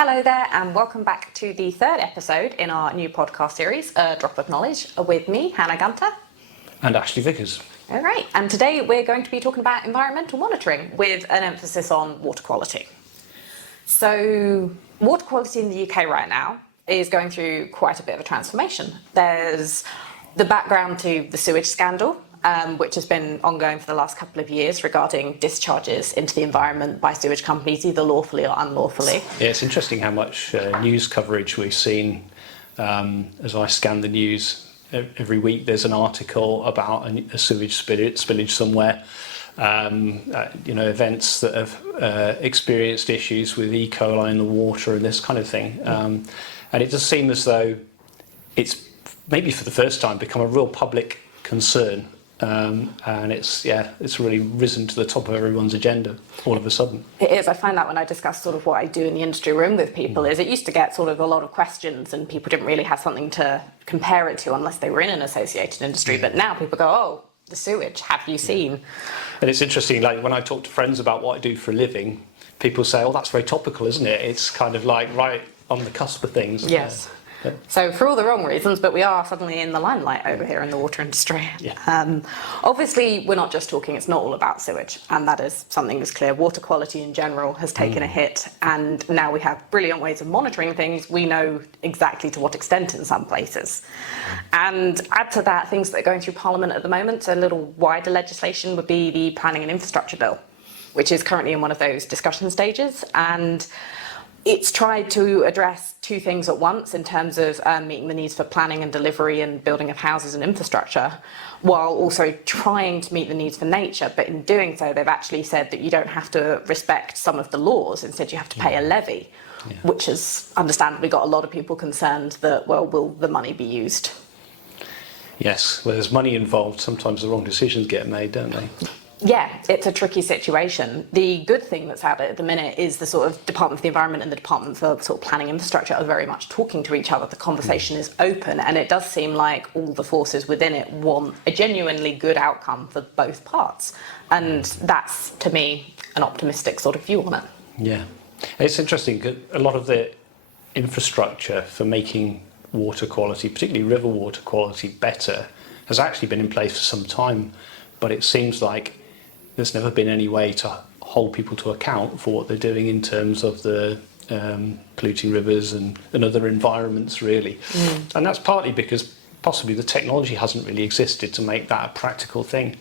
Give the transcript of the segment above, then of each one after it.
Hello there, and welcome back to the third episode in our new podcast series, A Drop of Knowledge, with me, Hannah Gunter. And Ashley Vickers. All right, and today we're going to be talking about environmental monitoring with an emphasis on water quality. So, water quality in the UK right now is going through quite a bit of a transformation. There's the background to the sewage scandal, which has been ongoing for the last couple of years regarding discharges into the environment by sewage companies, either lawfully or unlawfully. Yeah, it's interesting how much news coverage we've seen as I scan the news. Every week there's an article about a sewage spillage somewhere. Events that have experienced issues with E. coli in the water and this kind of thing. And it does seem as though it's maybe for the first time become a real public concern. And it's really risen to the top of everyone's agenda all of a sudden. It is. I find that when I discuss sort of what I do in the industry room with people is it used to get sort of a lot of questions and people didn't really have something to compare it to unless they were in an associated industry. But now people go, oh, the sewage, have you seen? And it's interesting, like when I talk to friends about what I do for a living, people say, oh, that's very topical, isn't it? It's kind of like right on the cusp of things. Yes. So for all the wrong reasons, but we are suddenly in the limelight over here in the water industry. Yeah. Obviously, we're not just talking, it's not all about sewage, and that is something that's clear. Water quality in general has taken a hit, and now we have brilliant ways of monitoring things. We know exactly to what extent in some places. And add to that, things that are going through Parliament at the moment, a little wider legislation would be the Planning and Infrastructure Bill, which is currently in one of those discussion stages. And it's tried to address two things at once in terms of meeting the needs for planning and delivery and building of houses and infrastructure, while also trying to meet the needs for nature. But in doing so, they've actually said that you don't have to respect some of the laws. Instead, you have to pay a levy, which has understandably got a lot of people concerned that, well, will the money be used? Yes, where there's money involved, sometimes the wrong decisions get made, don't they? Yeah, it's a tricky situation. The good thing that's out there at the minute is the sort of Department for the Environment and the Department for sort of Planning Infrastructure are very much talking to each other. The conversation is open, and it does seem like all the forces within it want a genuinely good outcome for both parts. And that's, to me, an optimistic sort of view on it. Yeah. It's interesting because a lot of the infrastructure for making water quality, particularly river water quality, better has actually been in place for some time, but it seems like there's never been any way to hold people to account for what they're doing in terms of the polluting rivers and other environments, really. And that's partly because possibly the technology hasn't really existed to make that a practical thing.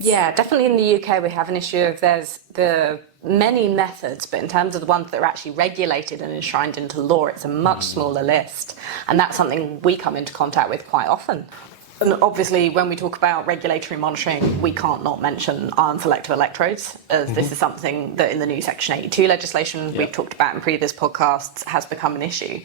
Yeah, definitely in the UK we have an issue of there's the many methods, but in terms of the ones that are actually regulated and enshrined into law, it's a much smaller list. And that's something we come into contact with quite often. And obviously, when we talk about regulatory monitoring, we can't not mention ion selective electrodes, as this is something that in the new Section 82 legislation we've talked about in previous podcasts has become an issue.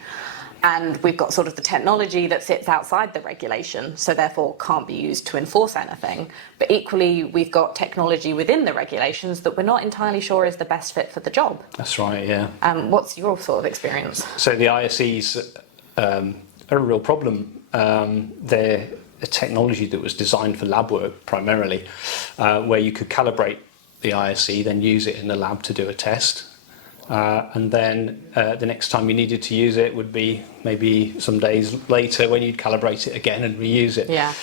And we've got sort of the technology that sits outside the regulation, so therefore can't be used to enforce anything. But equally, we've got technology within the regulations that we're not entirely sure is the best fit for the job. That's right, yeah. What's your sort of experience? So the ISEs are a real problem. They're a technology that was designed for lab work primarily, where you could calibrate the ISE, then use it in the lab to do a test. And then the next time you needed to use it would be maybe some days later when you'd calibrate it again and reuse it. Yeah.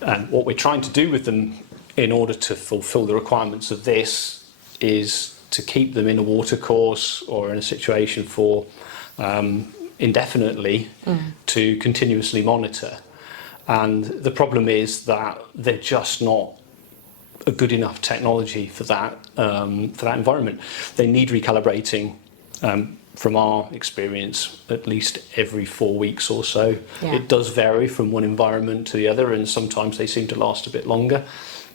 And what we're trying to do with them in order to fulfill the requirements of this is to keep them in a water course or in a situation for indefinitely to continuously monitor. And the problem is that they're just not a good enough technology for that environment. They need recalibrating. From our experience, at least every 4 weeks or so. Yeah. It does vary from one environment to the other, and sometimes they seem to last a bit longer.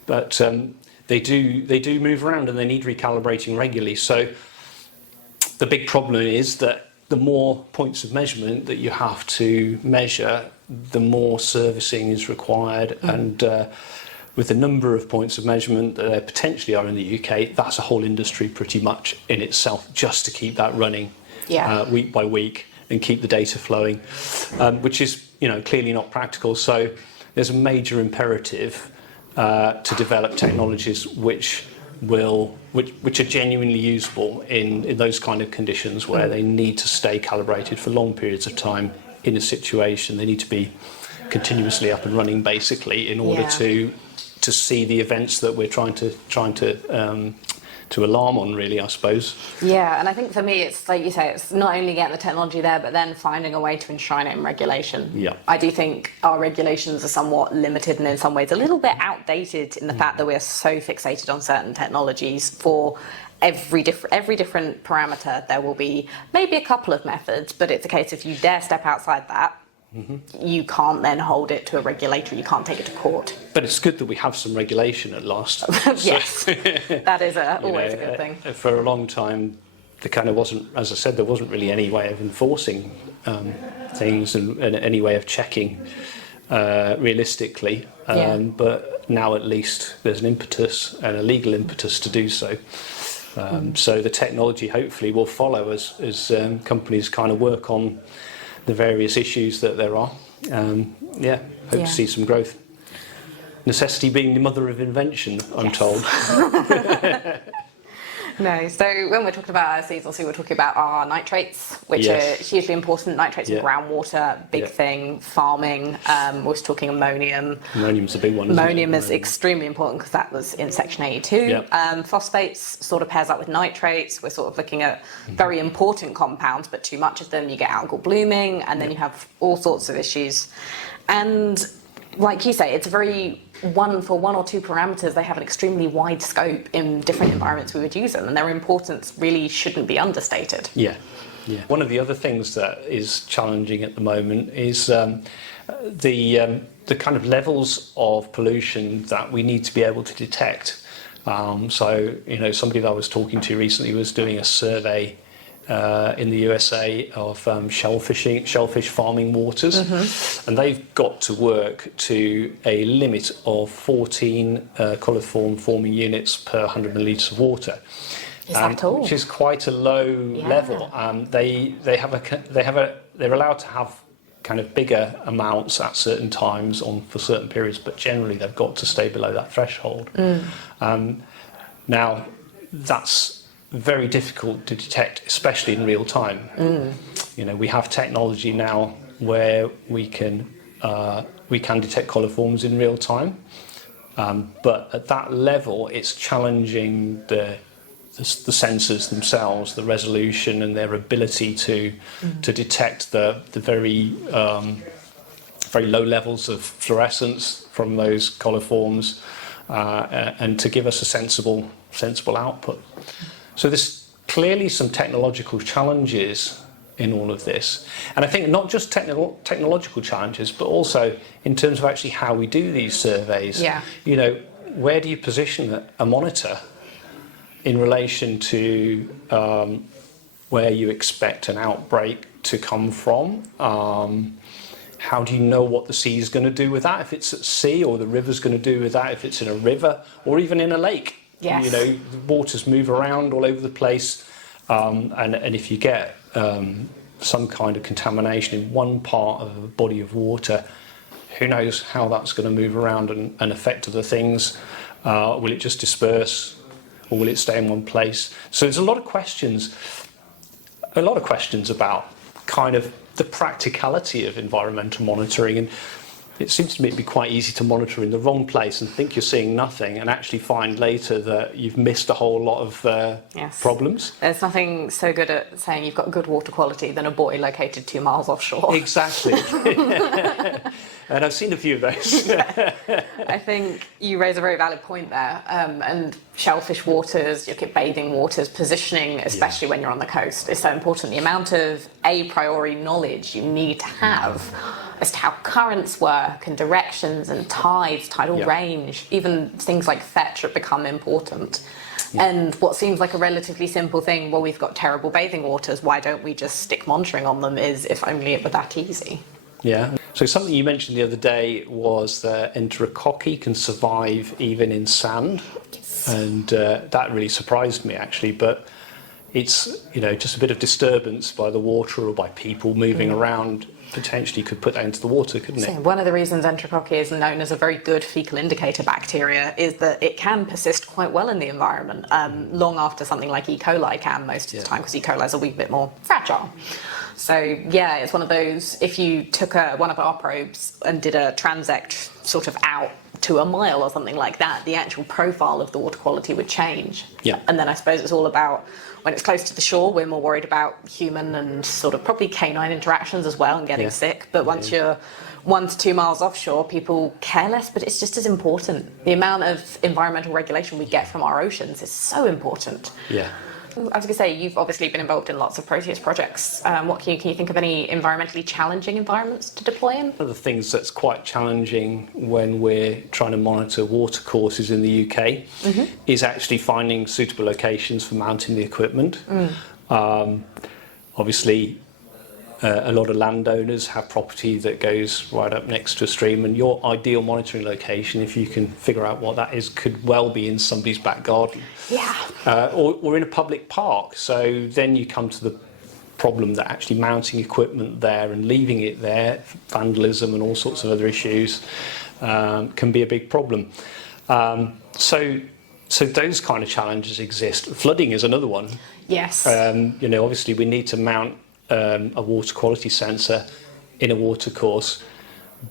But they do move around, and they need recalibrating regularly. So the big problem is that the more points of measurement that you have to measure, the more servicing is required. And with the number of points of measurement that there potentially are in the UK, that's a whole industry pretty much in itself just to keep that running week by week and keep the data flowing, which is clearly not practical. So there's a major imperative to develop technologies which which are genuinely useful in those kind of conditions where they need to stay calibrated for long periods of time in a situation. They need to be continuously up and running, basically, in order to see the events that we're trying to alarm on, really, I suppose. Yeah, and I think for me, it's like you say, it's not only getting the technology there, but then finding a way to enshrine it in regulation. Yeah. I do think our regulations are somewhat limited and in some ways a little bit outdated in the fact that we're so fixated on certain technologies. For every different parameter, there will be maybe a couple of methods, but it's a case if you dare step outside that, you can't then hold it to a regulator, you can't take it to court. But it's good that we have some regulation at last. Yes, that is always a good thing. For a long time, there kind of wasn't, as I said, there wasn't really any way of enforcing things and any way of checking realistically. But now at least there's an impetus and a legal impetus to do so. So the technology hopefully will follow as companies kind of work on the various issues that there are. Hope to see some growth. Necessity being the mother of invention, I'm told. No, so when we're talking about our seasonal, we're talking about our nitrates, which are hugely important. Nitrates in groundwater, big thing. Farming, we're also talking ammonium. Ammonium's a big one. Ammonium is extremely important because that was in section 82. Phosphates sort of pairs up with nitrates. We're sort of looking at very important compounds, but too much of them, you get algal blooming, and then you have all sorts of issues. And like you say, it's a very for one or two parameters, they have an extremely wide scope in different environments we would use them, and their importance really shouldn't be understated. Yeah. One of the other things that is challenging at the moment is the kind of levels of pollution that we need to be able to detect. So, somebody that I was talking to recently was doing a survey in the USA of shellfish farming waters, and they've got to work to a limit of 14 coliform forming units per 100 millilitres of water. Is that all? Which is quite a low level. They're allowed to have kind of bigger amounts at certain times for certain periods, but generally they've got to stay below that threshold. Now, that's very difficult to detect, especially in real time. We have technology now where we can detect coliforms in real time, but at that level, it's challenging the sensors themselves, the resolution and their ability to detect the very low levels of fluorescence from those coliforms, and to give us a sensible output. So there's clearly some technological challenges in all of this. And I think not just technological challenges, but also in terms of actually how we do these surveys. Where do you position a monitor in relation to where you expect an outbreak to come from? How do you know what the sea is going to do with that, if it's at sea, or the river's going to do with that if it's in a river, or even in a lake? Yes. The waters move around all over the place, and if you get some kind of contamination in one part of a body of water, who knows how that's going to move around and affect other things? Will it just disperse, or will it stay in one place? So there's a lot of questions about kind of the practicality of environmental monitoring, and it seems to me it'd be quite easy to monitor in the wrong place and think you're seeing nothing, and actually find later that you've missed a whole lot of problems. There's nothing so good at saying you've got good water quality than a buoy located 2 miles offshore. Exactly. And I've seen a few of those. I think you raise a very valid point there. And shellfish waters, you get bathing waters, positioning, especially when you're on the coast, is so important. The amount of a priori knowledge you need to have as to how currents work and directions and tides, tidal range, even things like fetch have become important. And what seems like a relatively simple thing, well, we've got terrible bathing waters, why don't we just stick monitoring on them, is if only it were that easy. Yeah. So something you mentioned the other day was that enterococci can survive even in sand, and that really surprised me actually. But it's, you know, just a bit of disturbance by the water or by people moving around potentially could put that into the water, couldn't So it? one of the reasons enterococcus is known as a very good fecal indicator bacteria is that it can persist quite well in the environment, long after something like E. coli can most of the time, because E. coli is a wee bit more fragile. So yeah, it's one of those, if you took one of our probes and did a transect sort of out to a mile or something like that, the actual profile of the water quality would change. Yeah. And then I suppose it's all about, when it's close to the shore, we're more worried about human and sort of probably canine interactions as well and getting sick. But once you're 1 to 2 miles offshore, people care less, but it's just as important. The amount of environmental regulation we get from our oceans is so important. Yeah. I was going to say, you've obviously been involved in lots of Proteus projects. What can you think of any environmentally challenging environments to deploy in? One of the things that's quite challenging when we're trying to monitor watercourses in the UK is actually finding suitable locations for mounting the equipment. Obviously, a lot of landowners have property that goes right up next to a stream, and your ideal monitoring location, if you can figure out what that is, could well be in somebody's back garden. Yeah. Or in a public park. So then you come to the problem that actually mounting equipment there and leaving it there, vandalism and all sorts of other issues, can be a big problem. So those kind of challenges exist. Flooding is another one. Yes. You know, obviously we need to mount a water quality sensor in a watercourse,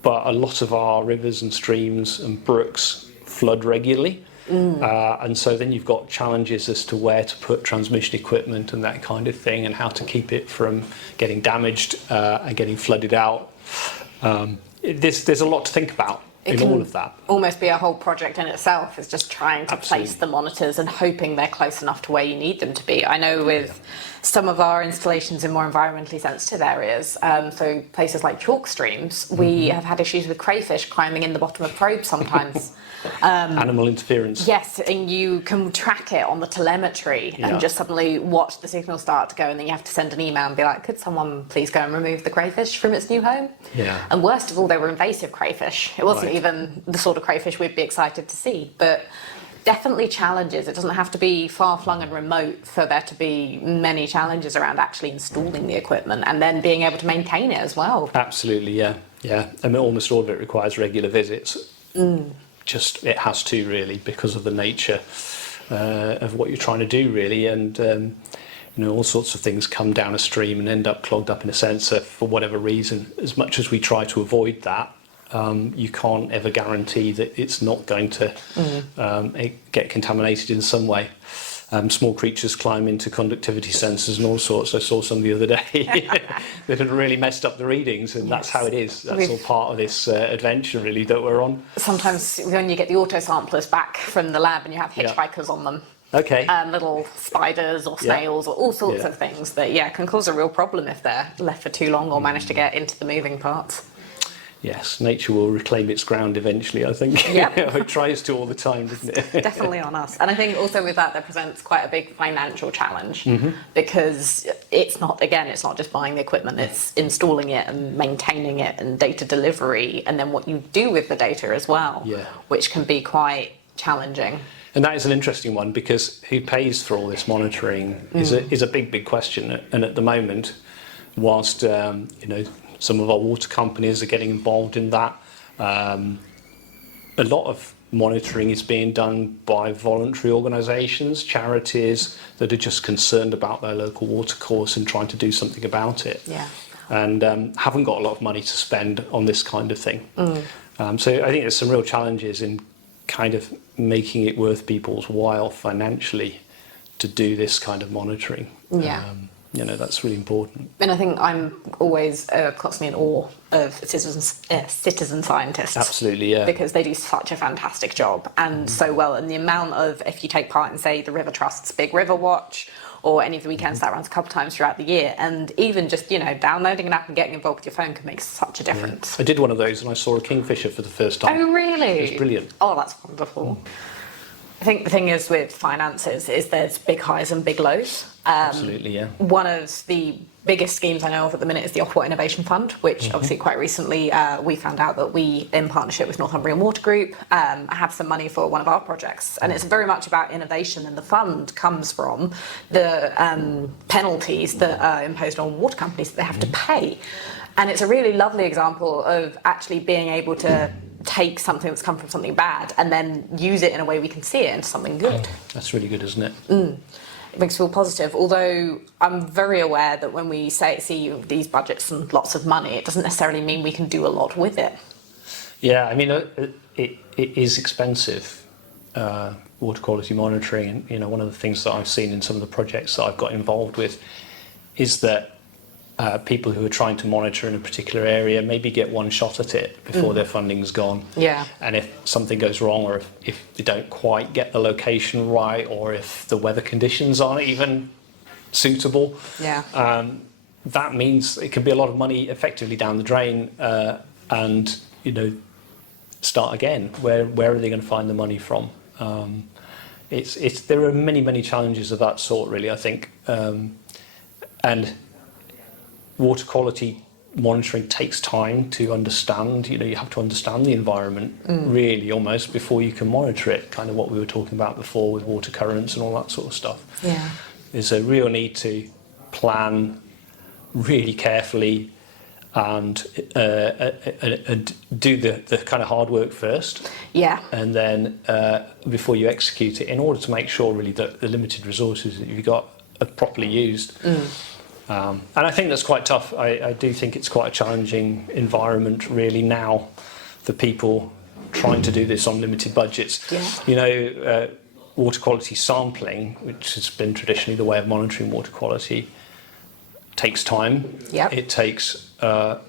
but a lot of our rivers and streams and brooks flood regularly. And so then you've got challenges as to where to put transmission equipment and that kind of thing, and how to keep it from getting damaged and getting flooded out. There's a lot to think about in all of that. Almost be a whole project in itself, is just trying to place the monitors and hoping they're close enough to where you need them to be. I know with some of our installations in more environmentally sensitive areas, so places like chalk streams, we have had issues with crayfish climbing in the bottom of probes sometimes. Animal interference. Yes, and you can track it on the telemetry and just suddenly watch the signal start to go, and then you have to send an email and be like, could someone please go and remove the crayfish from its new home? Yeah. And worst of all, they were invasive crayfish. It wasn't even the sort of crayfish we'd be excited to see, but definitely challenges. It doesn't have to be far-flung and remote for there to be many challenges around actually installing the equipment and then being able to maintain it as well. Absolutely, yeah. I mean, almost all of it requires regular visits. Just it has to, really, because of the nature of what you're trying to do, really. And you know, all sorts of things come down a stream and end up clogged up in a sensor for whatever reason. As much as we try to avoid that, you can't ever guarantee that it's not going to get contaminated in some way. Small creatures climb into conductivity sensors and all sorts. I saw some the other day that had really messed up the readings, and that's how it is. That's all part of this adventure, really, that we're on. Sometimes when you get the auto samplers back from the lab and you have hitchhikers on them, little spiders or snails or all sorts of things that can cause a real problem if they're left for too long or manage to get into the moving parts. Yes, nature will reclaim its ground eventually, I think. It tries to all the time, doesn't it? Definitely on us. And I think also with that presents quite a big financial challenge, because it's not just buying the equipment, it's installing it and maintaining it and data delivery, and then what you do with the data as well, which can be quite challenging. And that is an interesting one, because who pays for all this monitoring is a big question. And at the moment, whilst you know, some of our water companies are getting involved in that, a lot of monitoring is being done by voluntary organisations, charities that are just concerned about their local watercourse and trying to do something about it. And haven't got a lot of money to spend on this kind of thing. So I think there's some real challenges in kind of making it worth people's while financially to do this kind of monitoring. You know, that's really important. And I think I'm always constantly in awe of citizen scientists. Absolutely, yeah. Because they do such a fantastic job and so well. And the amount of, if you take part in, say, the River Trust's Big River Watch or any of the weekends that runs a couple of times throughout the year, and even just, you know, downloading an app and getting involved with your phone can make such a difference. I did one of those and I saw a kingfisher for the first time. Oh, really? It was brilliant. Oh, that's wonderful. I think the thing is with finances is there's big highs and big lows. Absolutely, yeah. One of the biggest schemes I know of at the minute is the Aqua Innovation Fund, which obviously quite recently we found out that we, in partnership with Northumbrian Water Group, have some money for one of our projects. And it's very much about innovation, and the fund comes from the penalties that are imposed on water companies that they have to pay. And it's a really lovely example of actually being able to take something that's come from something bad and then use it in a way we can see it into something good. That's really good, isn't it? It makes me feel positive, although I'm very aware that when we see these budgets and lots of money, it doesn't necessarily mean we can do a lot with it. Yeah, I mean, it is expensive, water quality monitoring. And, you know, one of the things that I've seen in some of the projects that I've got involved with is that people who are trying to monitor in a particular area maybe get one shot at it before their funding's gone. Yeah. And if something goes wrong, or if they don't quite get the location right, or if the weather conditions aren't even suitable, that means it can be a lot of money effectively down the drain, and, you know, start again. Where are they going to find the money from? There are many challenges of that sort, really, I think, and water quality monitoring takes time to understand. You know, you have to understand the environment really almost before you can monitor it. Kind of what we were talking about before with water currents and all that sort of stuff. Yeah. There's a real need to plan really carefully and do the kind of hard work first. Yeah. And then before you execute it, in order to make sure really that the limited resources that you've got are properly used. And I think that's quite tough. I do think it's quite a challenging environment really now for people trying to do this on limited budgets. Yeah. You know, water quality sampling, which has been traditionally the way of monitoring water quality, takes time. Yep. It takes a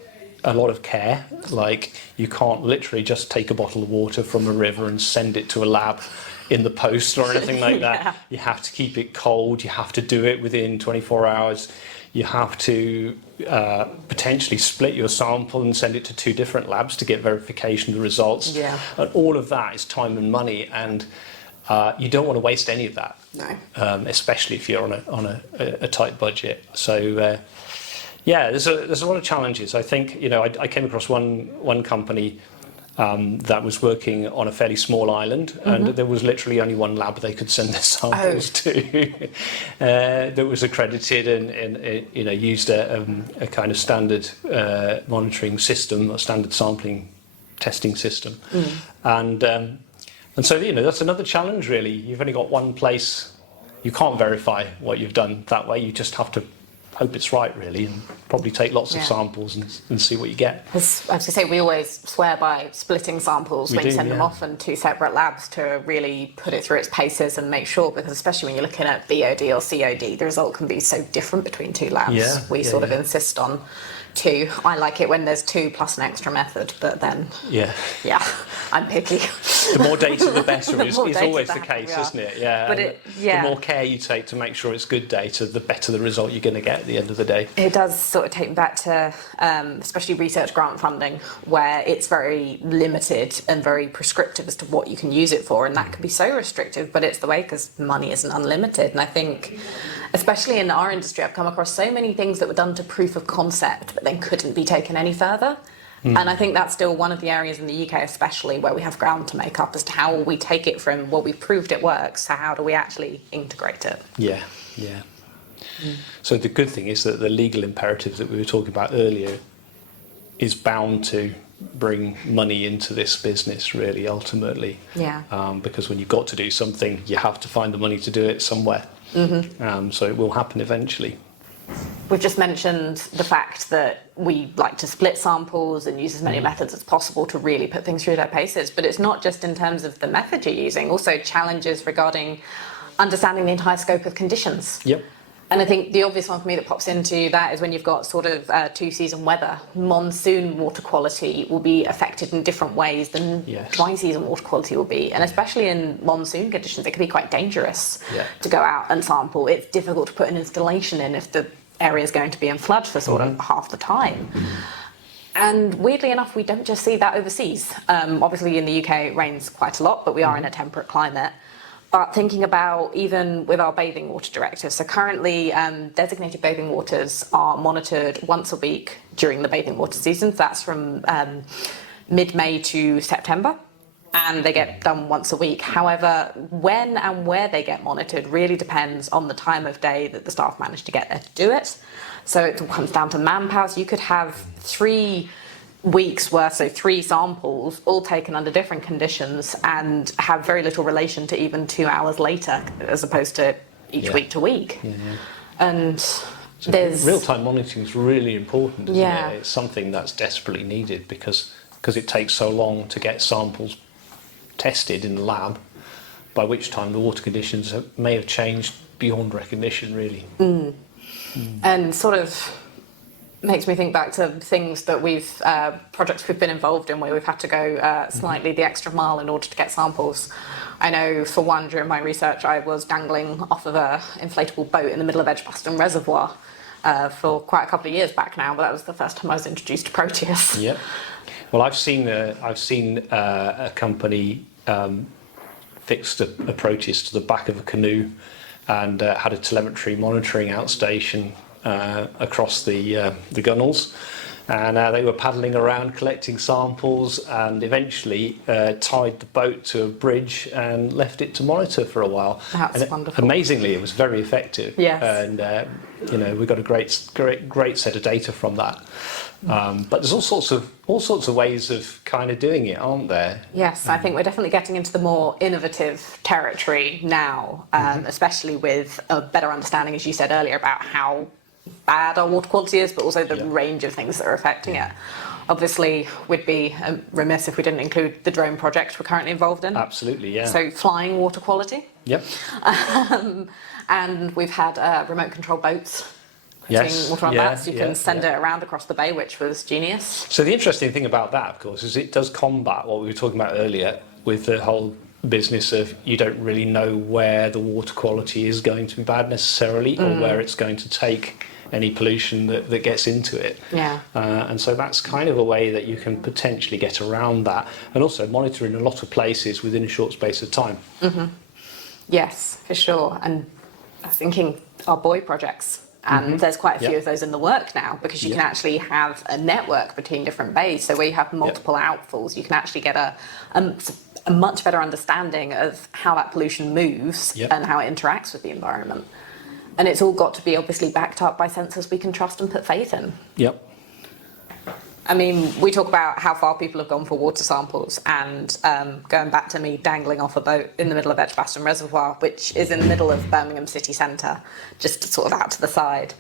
lot of care. Like, you can't literally just take a bottle of water from a river and send it to a lab in the post or anything like that. Yeah. You have to keep it cold. You have to do it within 24 hours. You have to potentially split your sample and send it to 2 different labs to get verification of the results. Yeah. And all of that is time and money, and you don't want to waste any of that. No. Especially if you're on a tight budget. So yeah, there's a lot of challenges. I think, you know, I came across one company that was working on a fairly small island, and there was literally only one lab they could send their samples to that was accredited and you know, used a kind of standard monitoring system, a standard sampling testing system. And so, you know, that's another challenge really. You've only got one place. You can't verify what you've done that way. You just have to hope it's right, really, and probably take lots of samples and see what you get. As I was going to say, we always swear by splitting samples when you send them off in 2 separate labs to really put it through its paces and make sure, because especially when you're looking at BOD or COD, the result can be so different between 2 labs. Yeah, we sort of insist on 2. I like it when there's 2 plus an extra method, but then I'm picky. The more data, the better is always the case, isn't it? Yeah. But the more care you take to make sure it's good data, the better the result you're going to get at the end of the day. It does sort of take me back to especially research grant funding, where it's very limited and very prescriptive as to what you can use it for, and that can be so restrictive, but it's the way, because money isn't unlimited. And I think, especially in our industry, I've come across so many things that were done to proof of concept but then couldn't be taken any further. And I think that's still one of the areas in the UK especially where we have ground to make up as to how we take it from, well, we've proved it works, so how do we actually integrate it? Yeah. So the good thing is that the legal imperative that we were talking about earlier is bound to bring money into this business, really, ultimately. Yeah. Because when you've got to do something, you have to find the money to do it somewhere. So it will happen eventually. We've just mentioned the fact that we like to split samples and use as many methods as possible to really put things through their paces, but it's not just in terms of the method you're using, also challenges regarding understanding the entire scope of conditions. Yep. And I think the obvious one for me that pops into that is when you've got sort of 2-season weather, monsoon water quality will be affected in different ways than dry season water quality will be. And especially in monsoon conditions, it can be quite dangerous to go out and sample. It's difficult to put an installation in if the area is going to be in flood for sort of half the time. And weirdly enough, we don't just see that overseas. Obviously in the UK it rains quite a lot, but we are in a temperate climate. But thinking about even with our bathing water directive, so currently designated bathing waters are monitored once a week during the bathing water seasons. That's from mid-May to September, and they get done once a week. However, when and where they get monitored really depends on the time of day that the staff manage to get there to do it. So it all comes down to manpower. So you could have 3 weeks worth, so 3 samples, all taken under different conditions and have very little relation to even 2 hours later, as opposed to each week to week. And so there's real-time monitoring is really important, isn't Yeah. it? It's something that's desperately needed because it takes so long to get samples tested in the lab, by which time the water conditions may have changed beyond recognition, really. and sort of makes me think back to things that we've projects we've been involved in where we've had to go slightly the extra mile in order to get samples. I know for one, during my research, I was dangling off of a inflatable boat in the middle of Edgbaston Reservoir for quite a couple of years back now, but that was the first time I was introduced to Proteus. Yep. Well, I've seen a company fixed a Proteus to the back of a canoe and had a telemetry monitoring outstation across the gunnels, and they were paddling around collecting samples, and eventually tied the boat to a bridge and left it to monitor for a while. That's and wonderful. Amazingly, it was very effective. Yes. And we got a great set of data from that. But there's all sorts of ways of kind of doing it, aren't there? Yes, I think we're definitely getting into the more innovative territory now, especially with a better understanding, as you said earlier, about how bad our water quality is, but also the range of things that are affecting it. Obviously, we'd be remiss if we didn't include the drone project we're currently involved in. Absolutely, yeah. So flying water quality. Yep. And we've had remote control boats Yes, water on yeah, that, so you can send it around across the bay, which was genius. So the interesting thing about that, of course, is it does combat what we were talking about earlier with the whole business of you don't really know where the water quality is going to be bad necessarily, or where it's going to take any pollution that gets into it. Yeah. And so that's kind of a way that you can potentially get around that, and also monitor in a lot of places within a short space of time. Yes, for sure. And I was thinking our buoy projects. And there's quite a few of those in the work now, because you can actually have a network between different bays. So where you have multiple outfalls, you can actually get a much better understanding of how that pollution moves and how it interacts with the environment. And it's all got to be obviously backed up by sensors we can trust and put faith in. Yep. I mean, we talk about how far people have gone for water samples, and going back to me dangling off a boat in the middle of Edgbaston Reservoir, which is in the middle of Birmingham city centre, just sort of out to the side.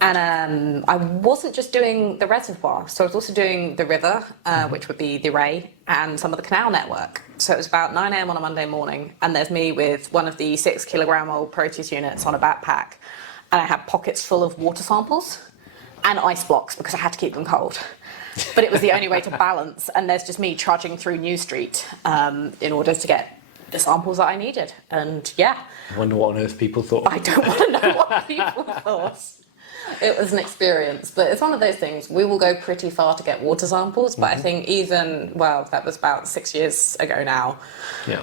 And I wasn't just doing the reservoir, so I was also doing the river, which would be the Ray, and some of the canal network. So it was about 9 a.m. on a Monday morning, and there's me with one of the 6 kilogram old Proteus units on a backpack, and I had pockets full of water samples and ice blocks because I had to keep them cold. But it was the only way to balance, and there's just me trudging through New Street in order to get the samples that I needed. And I wonder what on earth people thought. I don't want to know what people thought. It was an experience, but it's one of those things. We will go pretty far to get water samples, but I think that was about 6 years ago now. Yeah.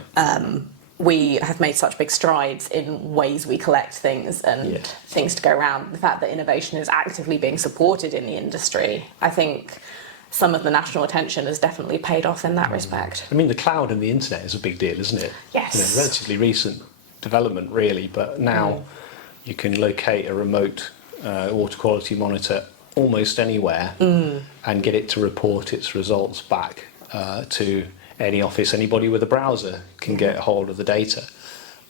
We have made such big strides in ways we collect things and things to go around. The fact that innovation is actively being supported in the industry, I think some of the national attention has definitely paid off in that respect. I mean, the cloud and the internet is a big deal, isn't it? Yes. Relatively recent development, really, but now you can locate a remote water quality monitor almost anywhere and get it to report its results back to any office. Anybody with a browser can get a hold of the data,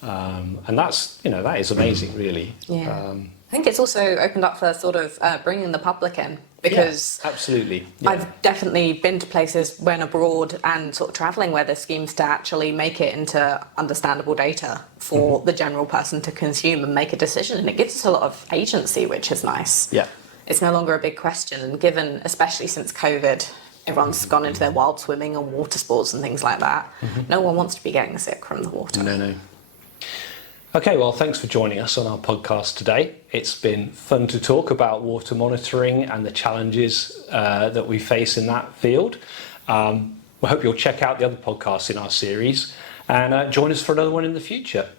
and that is amazing, really. I think it's also opened up for sort of bringing the public in, because absolutely. I've definitely been to places when abroad and sort of travelling where there's schemes to actually make it into understandable data for the general person to consume and make a decision, and it gives us a lot of agency, which is nice. It's no longer a big question, and given, especially since COVID, everyone's gone into their wild swimming and water sports and things like that. No one wants to be getting sick from the water. No. Okay, well, thanks for joining us on our podcast today. It's been fun to talk about water monitoring and the challenges that we face in that field. We hope you'll check out the other podcasts in our series, And join us for another one in the future.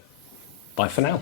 Bye for now.